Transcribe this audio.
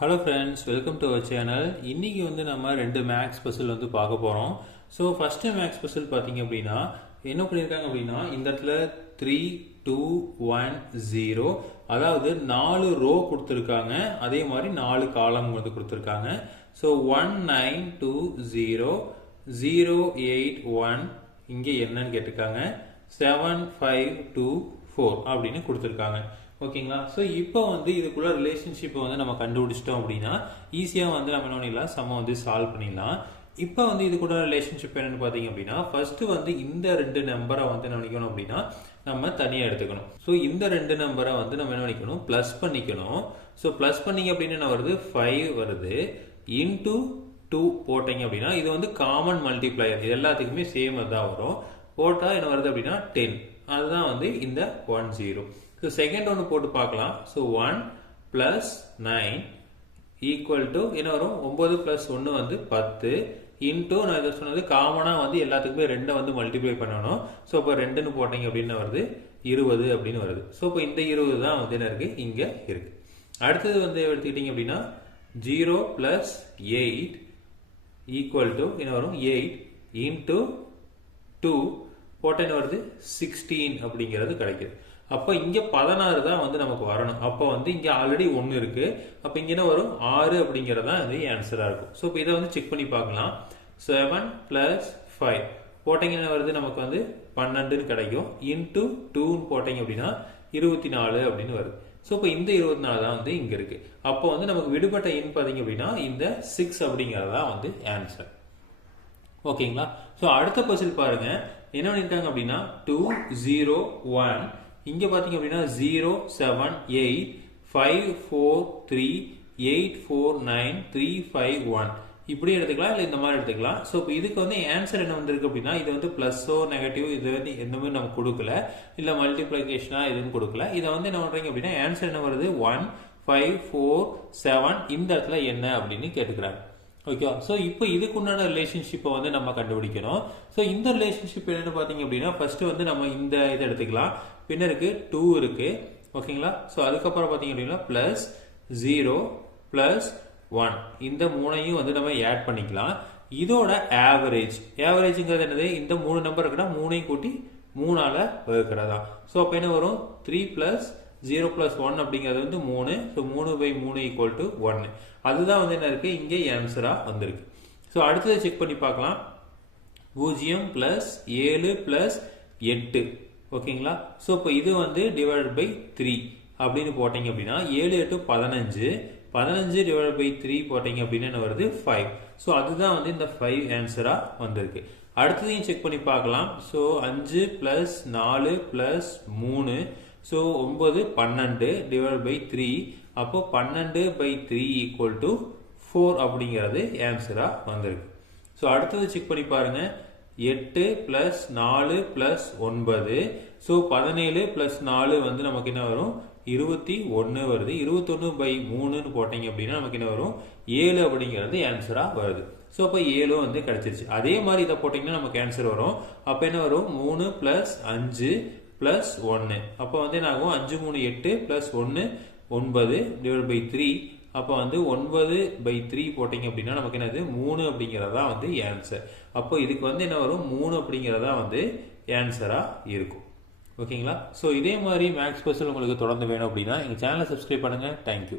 Hello friends, welcome to our channel. இன்னைக்கு வந்து நம்ம ரெண்டு மேக்ஸ் பசில் வந்து பார்க்க போறோம். ஸோ ஃபர்ஸ்ட் மேக்ஸ் பசில் பார்த்தீங்க அப்படின்னா என்ன பண்ணியிருக்காங்க அப்படின்னா இந்த இடத்துல 3 2 1 0 அதாவது 4 ரோ கொடுத்துருக்காங்க, அதே மாதிரி 4 காலம் வந்து கொடுத்துருக்காங்க. ஸோ 1920 081 இங்கே என்னன்னு கேட்டிருக்காங்க, 7524 அப்படின்னு கொடுத்துருக்காங்க. ஓகேங்களா? ஸோ இப்போ வந்து இதுக்குள்ள ரிலேஷன்ஷிப்பை வந்து நம்ம கண்டுபிடிச்சிட்டோம் அப்படின்னா ஈஸியாக வந்து நம்ம என்ன பண்ணிடலாம், சம்ம வந்து சால்வ் பண்ணிடலாம். இப்போ வந்து இது கூட ரிலேஷன்ஷிப் என்னன்னு பார்த்தீங்க அப்படின்னா ஃபர்ஸ்ட் வந்து இந்த ரெண்டு நம்பரை வந்து என்ன பண்ணிக்கணும் அப்படின்னா நம்ம தனியாக எடுத்துக்கணும். ஸோ இந்த ரெண்டு நம்பரை வந்து நம்ம என்ன பண்ணிக்கணும், ப்ளஸ் பண்ணிக்கணும். ஸோ ப்ளஸ் பண்ணிங்க அப்படின்னு என்ன வருது, 5 வருது. இன்டூ 2 போட்டீங்க அப்படின்னா இது வந்து காமன் மல்டிப்ளையர், இது எல்லாத்துக்குமே சேம் தான் வரும். போட்டால் என்ன வருது அப்படின்னா 10, அதுதான் வந்து இந்த 10. ஸோ செகண்ட் ஒன்று போட்டு பார்க்கலாம். ஸோ 1 + 9 ஈக்குவல் டு என்ன வரும், 9 + 1 வந்து 10 இன்டூ நான் இதை சொன்னது காமனாக வந்து எல்லாத்துக்குமே 2 வந்து மல்டிப்ளை பண்ணணும். ஸோ இப்போ 2ன்னு போட்டீங்க அப்படின்னு வருது 20 அப்படின்னு வருது. ஸோ இப்போ இந்த 20 தான் வந்து என்ன இருக்கு, இங்கே இருக்கு. அடுத்தது வந்து எடுத்துக்கிட்டீங்க அப்படின்னா 0 + 8 ஈக்குவல் டு என்ன வரும், 8 இன்டூ 2 போட்ட என்ன வருது 16 அப்படிங்கிறது கிடைக்குது. அப்போ இங்கே 16 தான் வந்து நமக்கு வரணும். அப்போ வந்து இங்கே ஆல்ரெடி 1 இருக்கு. அப்போ இங்கே என்ன வரும், 6 அப்படிங்கிறது தான் இது ஆன்சராக இருக்கும். ஸோ இப்போ இதை வந்து செக் பண்ணி பார்க்கலாம். 7 + 5 போட்டீங்க என்ன வருது, நமக்கு வந்து 12 கிடைக்கும். இன்டூ 2 போட்டீங்க அப்படின்னா 24 அப்படின்னு வருது. ஸோ இப்போ இந்த 24 தான் வந்து இங்கே இருக்கு. அப்போ வந்து நமக்கு விடுபட்ட எண் பார்த்தீங்க அப்படின்னா இந்த 6 அப்படிங்கிறது தான் வந்து ஆன்சர். ஓகேங்களா? ஸோ அடுத்த பசில் பாருங்க, என்ன பண்ணிருக்காங்க அப்படின்னா 2 0 1 இங்க பாத்தீங்க அப்படின்னா 0 7 8 5 4 3 8 4 9 3 5 1 இப்படி எடுத்துக்கலாம், இல்லை இந்த மாதிரி எடுத்துக்கலாம். ஸோ இப்போ இதுக்கு வந்து ஆன்சர் என்ன வந்திருக்கு அப்படின்னா இது வந்து பிளஸோ நெகட்டிவ் இது வந்து எதுவுமே நம்ம கொடுக்கல, இல்லை மல்டிப்ளிகேஷனா எதுவும் கொடுக்கல. இதை வந்து என்ன பண்றீங்க அப்படின்னா ஆன்சர் என்ன வருது 1 5 4 7 இந்த இடத்துல என்ன அப்படின்னு கேட்டுக்கிறாங்க. ஓகே, ஸோ இப்போ இதுக்குண்டான ரிலேஷன்ஷிப்பை வந்து நம்ம கண்டுபிடிக்கணும். ஸோ இந்த ரிலேஷன்ஷிப் என்னன்னு பார்த்தீங்க அப்படின்னா ஃபர்ஸ்ட் வந்து நம்ம இந்த இதை எடுத்துக்கலாம். பின்னருக்கு 2 இருக்கு. ஓகேங்களா? ஸோ அதுக்கப்புறம் பார்த்தீங்க அப்படின்னா +0 + 1 இந்த மூணையும் வந்து நம்ம ஆட் பண்ணிக்கலாம். இதோட ஆவரேஜ்ங்கிறது என்னது, இந்த 3 நம்பர் இருக்குன்னா 3ஐயும் கூட்டி 3ஆல வகுக்கிறதா. ஸோ அப்போ என்ன வரும், 3 + 0 + 1 அப்படிங்கிறது வந்து 3. ஸோ 3/3 = 1. அதுதான் வந்து என்ன இருக்கு, இங்கே ஆன்சரா வந்திருக்கு. ஸோ அடுத்தது செக் பண்ணி பார்க்கலாம். 0 + 7 + 8 ஓகேங்களா? ஸோ இப்போ இது வந்து /3 அப்படின்னு போட்டீங்க அப்படின்னா 7 8 15 15 /3 போட்டீங்க அப்படின்னா என்ன வருது 5. ஸோ அதுதான் வந்து இந்த 5 ஆன்சரா வந்திருக்கு. அடுத்ததையும் செக் பண்ணி பார்க்கலாம். ஸோ 5 + 4 + 3 ஸோ 9 12 /3 அப்போ 12/3 = 4 அப்படிங்கிறது ஆன்சரா வந்திருக்கு. ஸோ அடுத்தது செக் பண்ணி பாருங்க. 8 + 4 + 9 ஸோ 17 + 4 வந்து நமக்கு என்ன வரும், 21 வருது. 21/3 போட்டீங்க அப்படின்னா நமக்கு என்ன வரும், 7 அப்படிங்கிறது ஆன்சரா வருது. ஸோ அப்போ 7 வந்து கிடைச்சிருச்சு. அதே மாதிரி இதை போட்டீங்கன்னா நமக்கு ஆன்சர் வரும். அப்போ என்ன வரும், 3 + 5 + 1 அப்போ வந்து என்ன ஆகும், 5 3 8 + 1 9 /3 அப்போ வந்து 9/3 போட்டீங்க அப்படின்னா நமக்கு என்னது 3 அப்படிங்கிறதா வந்து ஆன்சர். அப்போ இதுக்கு வந்து என்ன வரும், 3 அப்படிங்கிறதா வந்து ஆன்சரா இருக்கும். ஓகேங்களா? ஸோ இதே மாதிரி மேக்ஸ் பசில் உங்களுக்கு தொடர்ந்து வேணும் அப்படின்னா எங்கள் சேனலை சப்ஸ்கிரைப் பண்ணுங்க. தேங்க்யூ.